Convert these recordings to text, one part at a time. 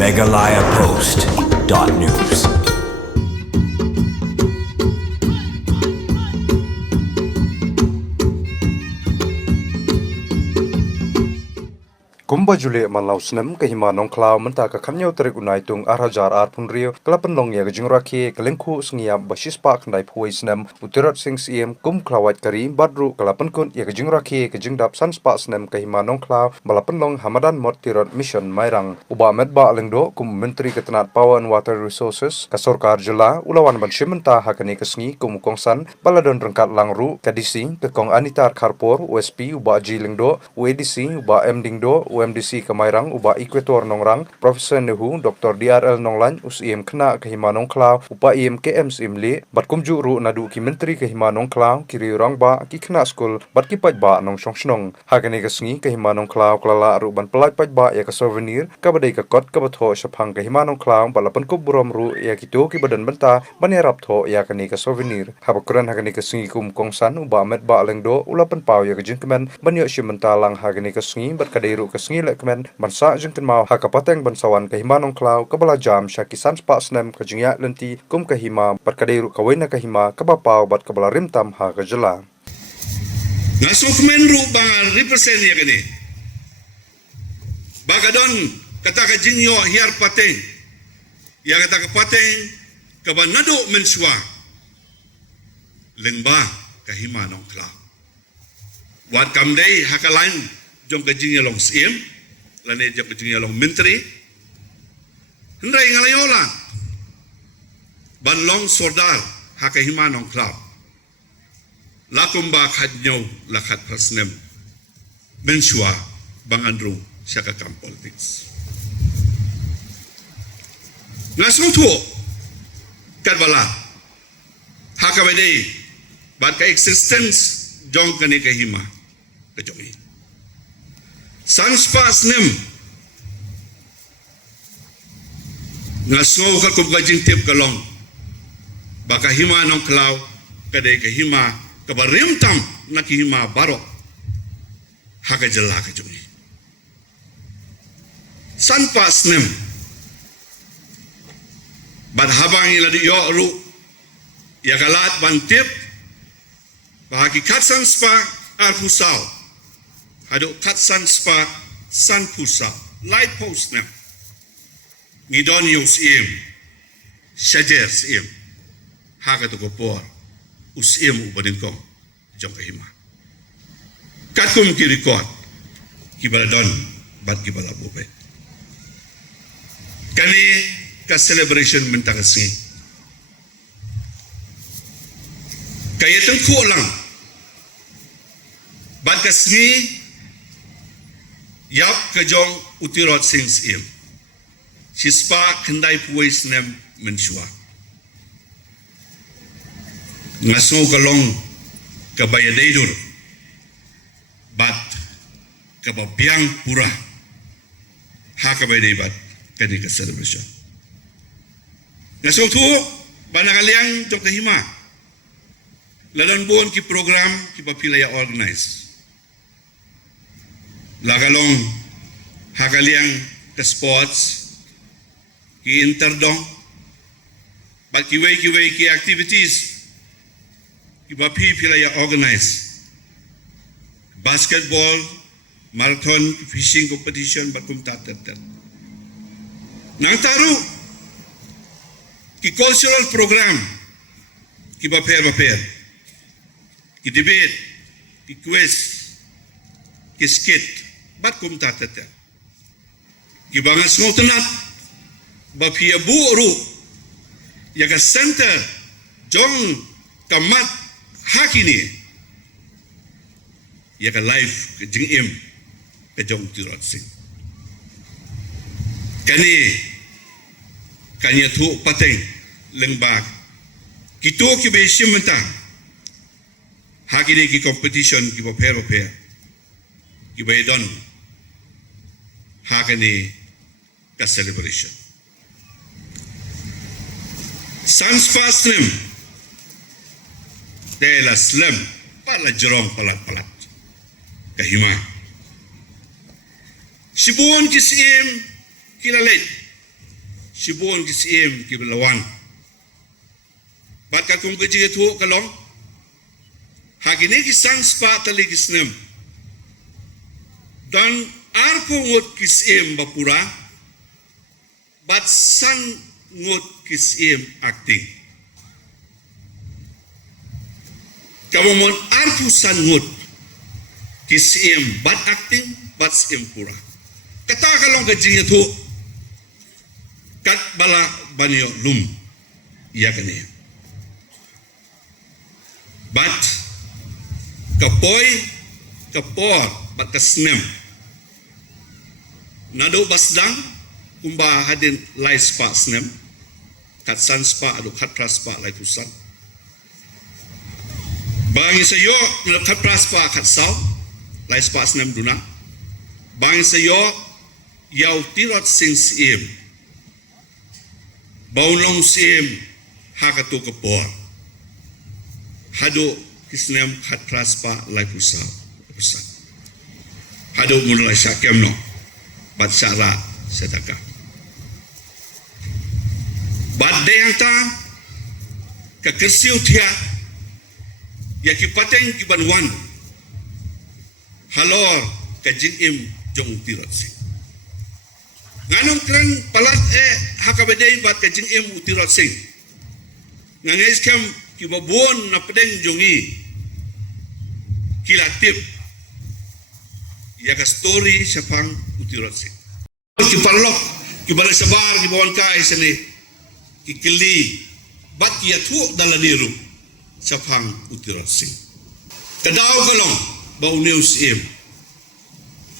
megalayapost.news. Kumba Julie Malau Snem Kahima Nong Cloud Mentaka Kamyo Tarik Unai Tung Arhajar Arpun Rio Kelapan Long Ya Jingraki Kelengku Sengiam Basis Pak Ndai Puai Snem Utirat Sing Siem Kum Klawat Kari Badru Kelapan Kun Ya Jingraki Kejingdap Sans Pak Snem Kahima Nong Cloud Malapan Long Hamadan Mot Tirat Mission Mairang Uba Medba Lengdo Kum Menteri Ketenat Power and Water Resources Kasorkar Jela Ulawan Ban Shimenta Hakani Kesngi Kum Kongsan Baladon Rengkat Langru Kadisi Kekong Anitar Karpor USP Uba Ji Lengdo UADC Uba M Dingdo UMDC Kemairang uba Equator Nongrang Profesor Nehu Dr. DRL Nonglan USIM kena Kahima Nongklau upa IM KM Simli Batkumju ru nadu ki Menteri Kahima Nongklau kiri orang ba ki kena skul bat ki paj ba nong song hagani kasngi Kahima Nongklau klala ru ban pelaj paj ba ya ka souvenir ka badai ka kot ka batho shapang Kahima Nongklau balapan ko buram ru ya kito ki badan benta banirap tho ya kani ka souvenir habakuran hagani kasngi kum kongsan uba met ba lengdo ulapan pau ya ka jingkemen banyo shimenta lang hagani kasngi bat kadai ru ngi lekmen bansa jengken mau hakapateng bansawan Kahima Nongklau kabala jam syakisan spa snem kajingya lenti kum Kahima perkadairu kawena Kahima kabapau bat kabala rimtam ha kajela ngasuk menru bang represent ya kini bagadon kata kajingyo hiar pateng ya kata kapateng kabanado mensua lengba Kahima Nongklau wat kamdei hakalain jom kajingnya long SIM lane jom kajingnya long menteri hendrai ngalayola ban long sordar Kahima Nongklau lakum ba khadnyo lakat persnem mensua bangandru syaka kam politics ngasong tuo kadbala hakabedei ban ka existence jong kane Kahima kajongi Sanspa Snem ngaso ka kum kajing tip kalong baka Kahima Nongklau kadai Kahima kabarimtam na Kahima baro haka jela ka jungi Sanpa Snem bad habang ila di yoru ya kalat bantip bahagikat sanspa arfusau Ado katsan spa san pusa light post na ngidon yung SIM shajer SIM haka to kopor usim ubadin ko jong Kahima katum ki record kibala don bat kibala bobe kani ka celebration mentakasi kayetang ko lang bat kasni yap kejong utirot sing SIM sispa kendai puai snem mensua ngaso kalong kabaya deidur bat kababiang pura ha kabaya dei bat kani ka celebration ngaso tu banakaliang jong Kahima ladon buon ki program ki papilaya organize lagalong hakaliang ke sports ki interdong bat kiway ki activities ki bapi pilaya organize basketball marathon fishing competition batum tatat nang taru ki cultural program ki baper ki debate ki quiz ki skit bat kum tatata kibangas ngotenat bapia buru yaga center jong kamat hakini yaga life jingim ke jong tirot sing kani kanya tu pateng lengbak kito ki be shimenta hakini ki competition ki bapero ki be don hakani ka celebration Sanspa Snem Tela Slim pala jerong palat Kahima Sibuan kisim kilalit Sibon kisiem ki belawan. Bat ka kum keji tu kalong. Hagini kisang spa tali kisnem. Dan arko ngot kisiem bapura. Bat san ngot kisiem acting. Kamu mon arko san ngot kisiem bat acting bat siem pura. Kata kalong keji tu kat bala banyo lum iya kene. Bat kapoy kapor bat kasnem. Nado basdang kumba hadin lai spa snem. Kat san spa adu kat praspa lai pusan. Bangi sayo kat praspa kat saw lai spa snem duna. Bangi sayo yau tirot sing siem. Baulong siem hakatu kapor. Hado kisnem kat praspa lai pusan. Hado mulai syakem no. Bat syara sedaka. Bat deyang ta kekersiu tia ya ki pateng ki banwan. Halor ka jingim jong tirot sing. Nganong kran palat hakabedei bat ka jingim utirot sing. Ngangais kam ki babon na pedeng jongi. Kilatip ya ka story sapang utirot sing. Ki parlok ki bala sabar ki bawan kai sini ki kili bat ya tu daladiru sapang utirot sing. Kadau kalong bau news im.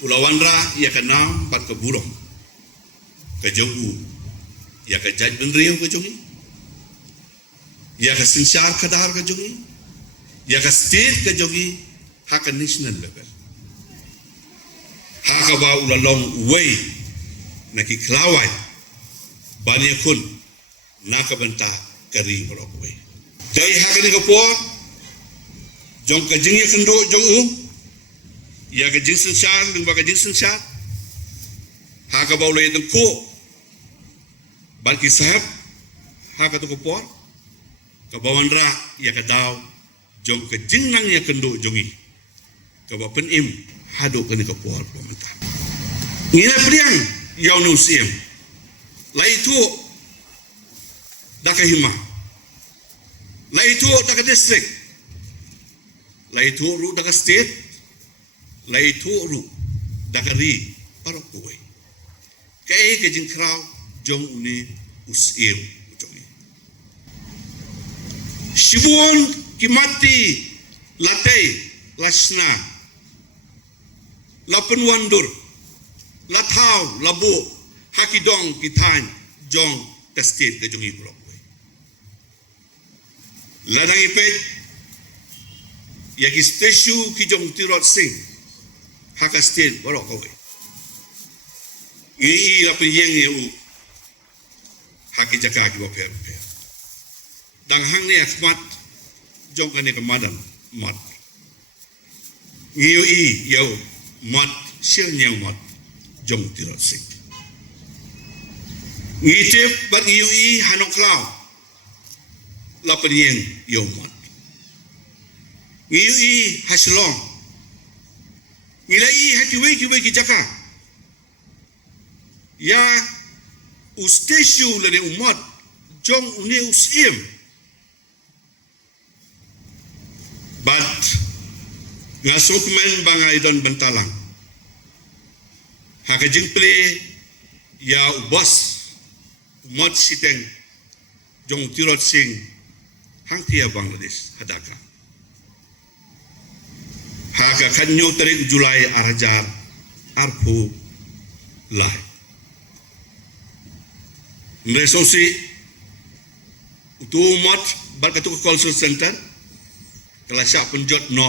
Ulawanra ya ka nam bat ka burong. Ka jogu ya ka jaj benriu ka jongi. Ya ka sinsar kadar ka jongi. Ya ka state ka jongi haka national level. Haka ba ulalong way naki klawai bani kun nakabanta kari barokwe. Dai haka ni kapo jong ka jingya kendo jong ya ka jingsen shan ding ba ka jingsen shan haka ba ulay deng ko balki sahab haka to kapo ka bawanra ya ka daw jong ka jingnang ya kendo jongi ka ba penim hado kani kapo pamanta ngina priang yaw no siem lai tu daka hima lai tu daka district lai tu ru daka state lai tu ru daka ri parok kuwe kai ke jing kraw jong uni usiem jongi shibun kimati latei lasna lapen wandur latau labu hakidong kitan jong kastit ke jongi blok ladang ipet ya ki stesu ki jong tirot sing hakastit borok kowe i lapen yeng ye u haki jaka ki boper dang hang ne akmat jong kane kemadan mat ngiu i yo mat sil nyang mat jong tirot sing ngitip bat ngiu i hanok law lapan yang yomat ngiu i haslong ngilai hakiwe ki jaka ya ustesyu lade umat jong une usim bat ngasuk men bangai don bentalang hakajing ple ya ubas umat siteng jong tirot sing hang tia Bangladesh hadaka haga kanyo tarik Julai arajar arpu lai nresosi utumat barkatu cultural center kelasya penjot no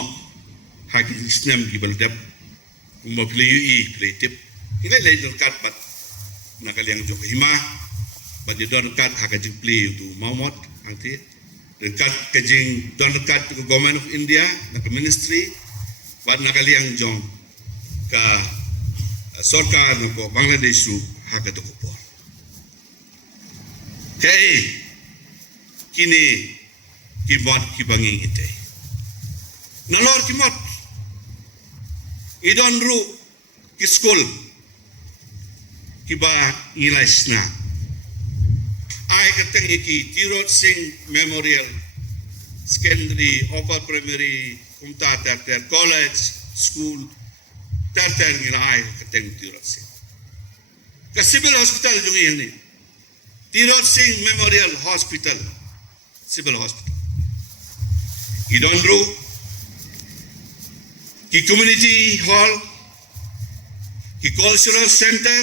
hagi islam gi baldap umma play play tip ila lay dekat bat nakaliang jok hima bat di don dekat haga jing play tu mamot angti dekat kejing don dekat ke government of India nak ministry bat nakaliang jong ka sorkar no Bangladesh haga to ko Kaya kini kibot kibanging ite. Nalor kimot. Idon ru kiskul kiba ngilais na. Ay katang iki Tirot Singh Memorial Secondary Upper Primary Umta Terter College School Terter ngila ay katang Tirot Singh. Ka civil hospital yung iyan ni. Tirot Singh Memorial Hospital. Civil Hospital. Idon ru ki community hall, ki cultural center,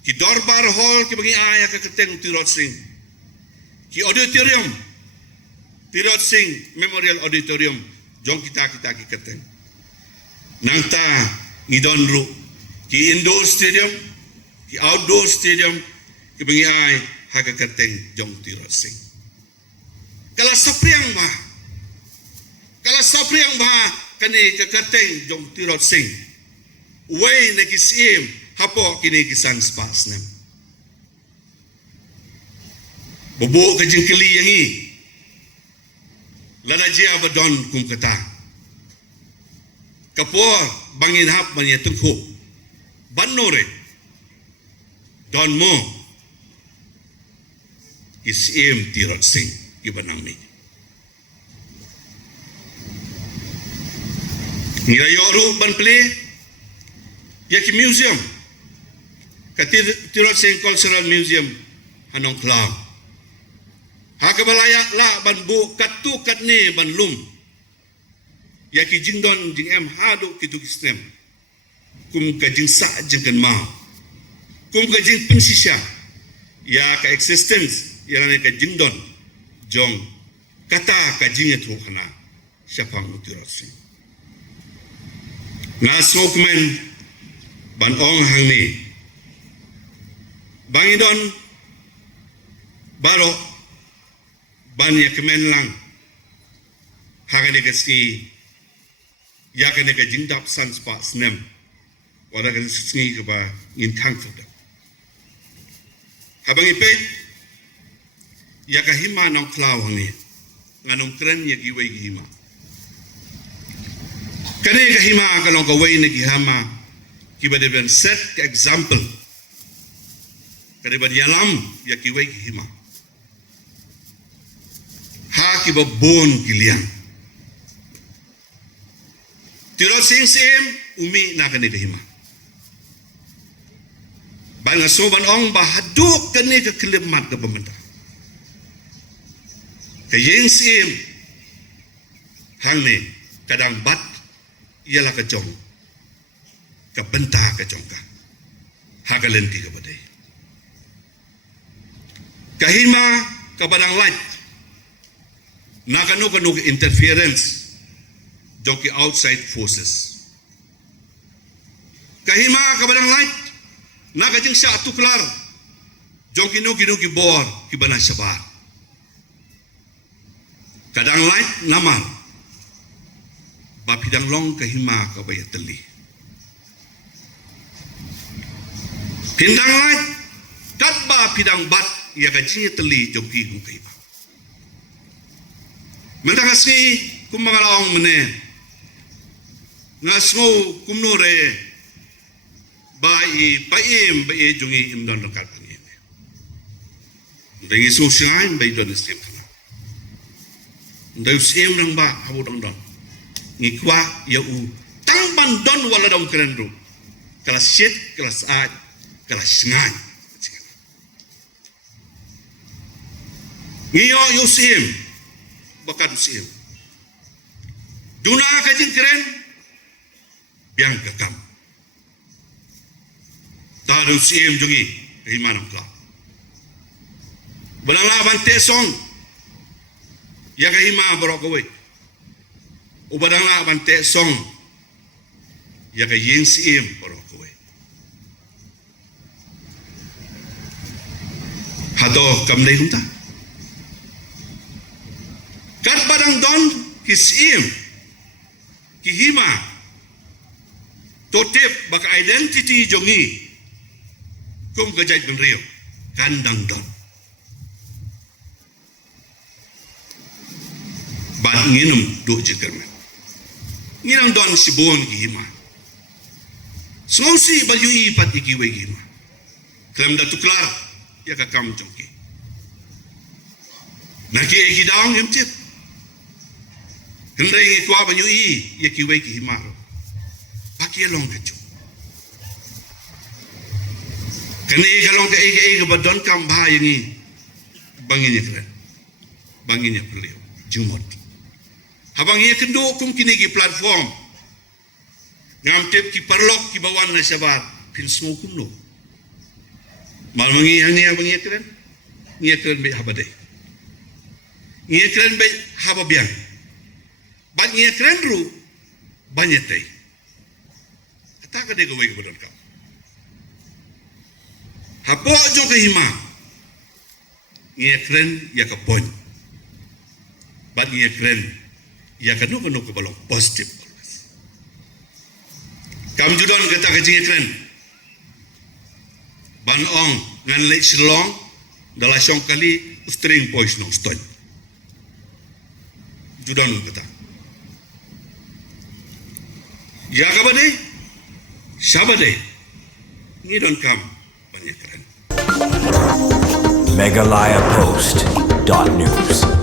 ki dorbar hall, ki bagi ayah ke keteng Tirot Singh, ki auditorium, Tirot Singh Memorial Auditorium, jong kita ki keteng. Nangta ngidon ru, ki indoor stadium, ki outdoor stadium, ki bagi ayah ke keteng jong Tirot Singh. Kalau sapriang bah, kani kakateng jong Tirot Singh. Way na kisim hapo kini kisan spas nem. Bobo kajing keli yangi. Lana jia badon kum kata. Kapor bangin hap manya tengko. Banore. Don mo. Kisim Tirot Singh ibanang ni. Ngirayoru ban play yaki museum katir Tirot Singh Cultural Museum hanong Klau hakabalaya la ban bu katu katne ban lum yaki jingdon jing em hadu kitu kistem kum ka jing sa jing kan ma kum ka jing pensisya ya ka existence yarane ka jingdon jong kata ka jing ethu khana syapang Tirot Singh nga sokmen ban ong hang ni bangidon baro ban yakmen lang hagane kasi yakane ka jingdap san spa snem wala ka singi ka ba in thankful habang ipet yakahima nong klaw ni nganong kren yagiway gihima kane kahima kalong kaway na gihama kiba deben set ka example kade ba yalam ya kiway gihima ha kiba bon kilian Tirot Singh sim umi na kane gihima banga soban ong bahaduk kane ka kilimat ka pemerintah kayeng sim hang ni kadang bat ialah kejong kebentar kejong ka hagalenti ke badai kahima ke badang light nakanu interference joki outside forces kahima ke badang light nakajing satu kelar joki nuki bor ki bana syabar kadang light namal bapidang long kahima ka bayat teli pindang light kat bapidang bat ya gajinya teli joki kum kahima mentang asni kum mangalawang mene ngasngo kum nore bai jungi imdon lokal pangin dengi susian bai don stem ndai sem nang ba habu dong ngikwa ya u tang bandon wala dong kerendu kelas shit kelas a kelas sengai ngiyo yusim bakat usim duna kajing keren biang kakam taru usim jungi himanam ka balala bante song ya kahima borokowe ubadang la bante song ya ka yin sim borokowe hado kam nei hunta kat badang don kisim kihima totip baka identity jongi kum kajait benrio kandang don bat nginum do jikerman ngirang don si bon gi hima sonsi baju I pat iki we gi hima klem da tuklar ya ka kam jongki naki eki daung himchip hendai ngi kwa baju I ya ki we gi hima paki long ka chu kene kalong ka ege badon kam ba ini banginya keren banginya beliau jumot habang ia kendo kum kini ki platform ngam tep ki parlok ki bawan na sabat pin smo kum no mal mangi yang ni abang ia keren be habade ia keren be hababiang ban ia keren ru banyak tei kata ka de go we badon kam hapo jo ke hima ia keren ya ka pon bat ia keren ya ka no ke balong positif kam judon kata ka ia keren ban ong ngan le silong dalam syong kali string pois no stoi judon kata ya ka bade sabade ni don kam banyak keren Megalayapost.news